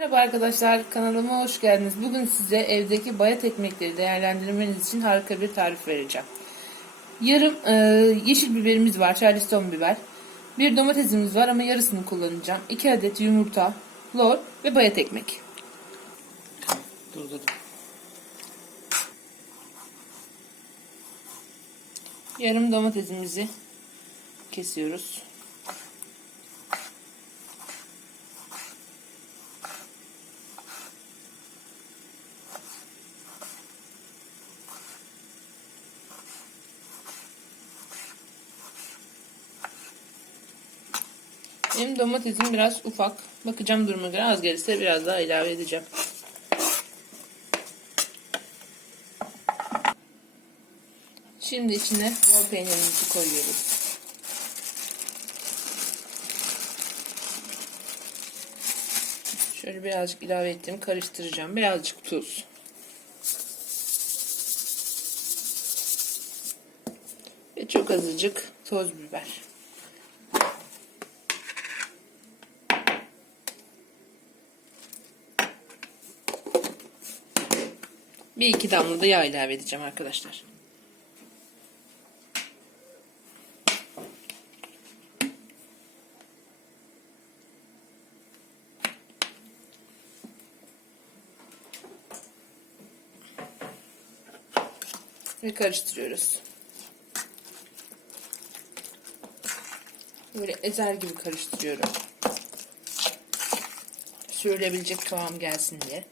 Merhaba arkadaşlar kanalıma hoş geldiniz. Bugün size evdeki bayat ekmekleri değerlendirmeniz için harika bir tarif vereceğim. Yarım e, yeşil biberimiz var, charleston biber. Bir domatesimiz var ama yarısını kullanacağım. 2 adet yumurta, lor ve bayat ekmek. Durdurdum. Yarım domatesimizi kesiyoruz. Benim domatesim biraz ufak. Bakacağım duruma göre az gelirse biraz daha ilave edeceğim. Şimdi içine bol peynirimizi koyuyoruz. Şöyle birazcık ilave ettim. Karıştıracağım. Birazcık tuz. Ve çok azıcık toz biber. Bir iki damla da yağ ilave edeceğim arkadaşlar. Ve karıştırıyoruz. Böyle ezer gibi karıştırıyorum. Sürülebilecek kıvam gelsin diye.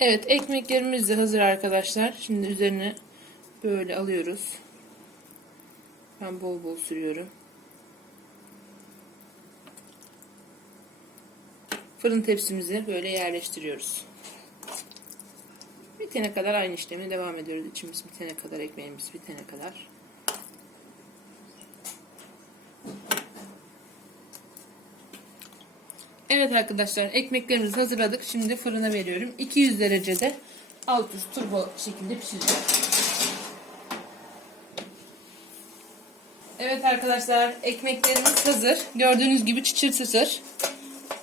Evet ekmeklerimiz de hazır arkadaşlar. Şimdi üzerine böyle alıyoruz. Ben bol bol sürüyorum. Fırın tepsimize böyle yerleştiriyoruz. Bitene kadar aynı işlemi devam ediyoruz. İçimiz bitene kadar, ekmeğimiz bitene kadar. Evet arkadaşlar ekmeklerimizi hazırladık. Şimdi fırına veriyorum. 200 derecede alt üst turbo şekilde pişireceğim. Evet arkadaşlar ekmeklerimiz hazır. Gördüğünüz gibi çıtır çıtır.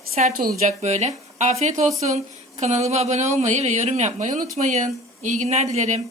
Sert olacak böyle. Afiyet olsun. Kanalıma abone olmayı ve yorum yapmayı unutmayın. İyi günler dilerim.